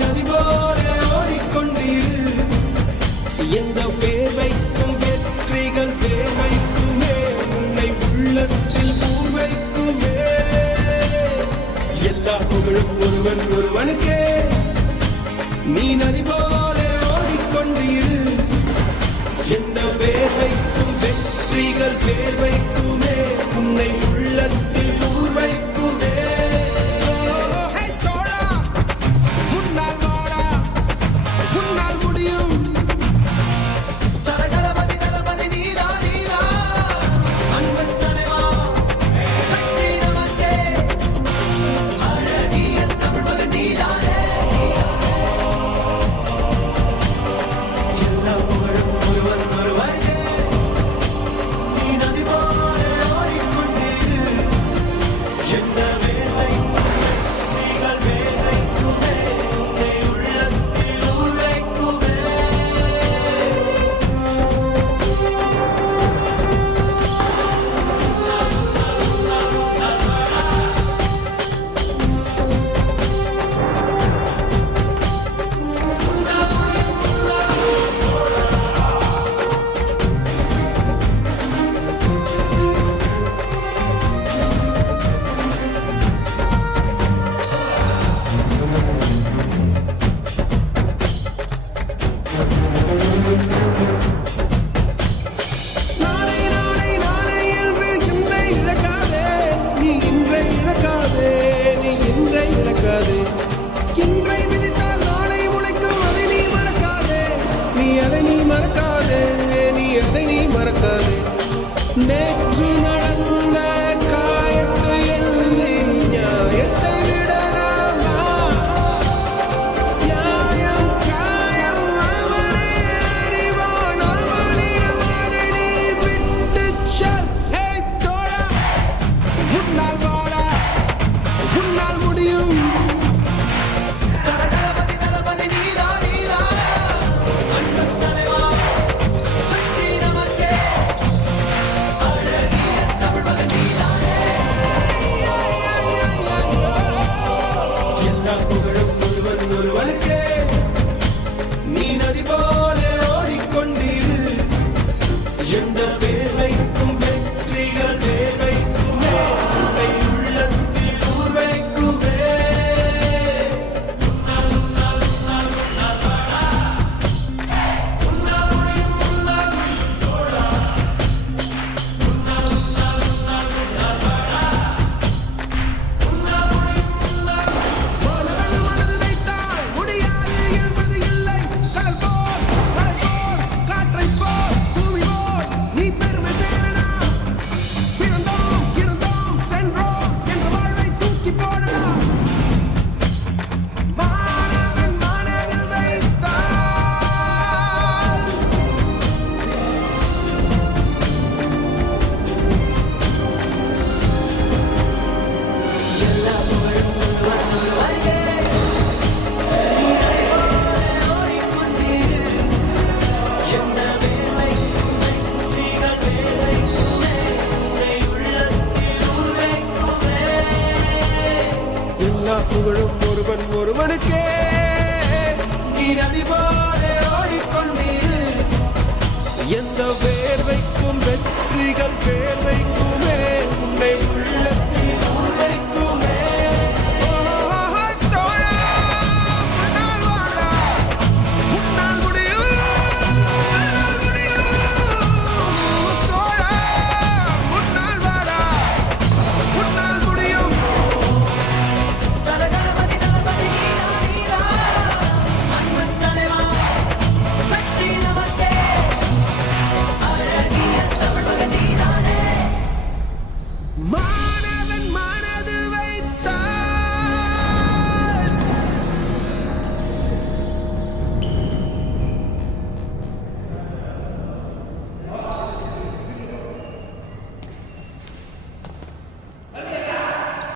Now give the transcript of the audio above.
நதி போல ஓடிக்கொண்டீர் எந்த பேர் வைக்கும் வெற்றிகள் பேர் வைக்குமே உன்னை உள்ளத்தில் ஊர் வைக்குமே எல்லா புகழும் ஒருவன் ஒருவனுக்கே நீ நதி போல ஓடிக்கொண்டீர் எந்த பேர் வைக்கும் வெற்றிகள் பேர் வைக்குமே உன்னை உள்ளத்தில் ஊர் வைக்குமே நேற்று நடந்த காயத்தை எழுதி நியாயத்தை விடலாமா நியாயம் காயம் அவனே அறிவான் அவனிடம் அதை நீ விட்டு செல் தோழா உன்னால் வாழ உன்னால் முடியும் நீ நதி போல ஓடிக்கொண்டீர் எந்த பேர் வைக்கும் வெற்றிகள் பேர் வைக்குமே உன்னை உள்ளத்தில் ஊர் வைக்குமே புகழும் ஒருவன் ஒருவனுக்கே நீ நதி போ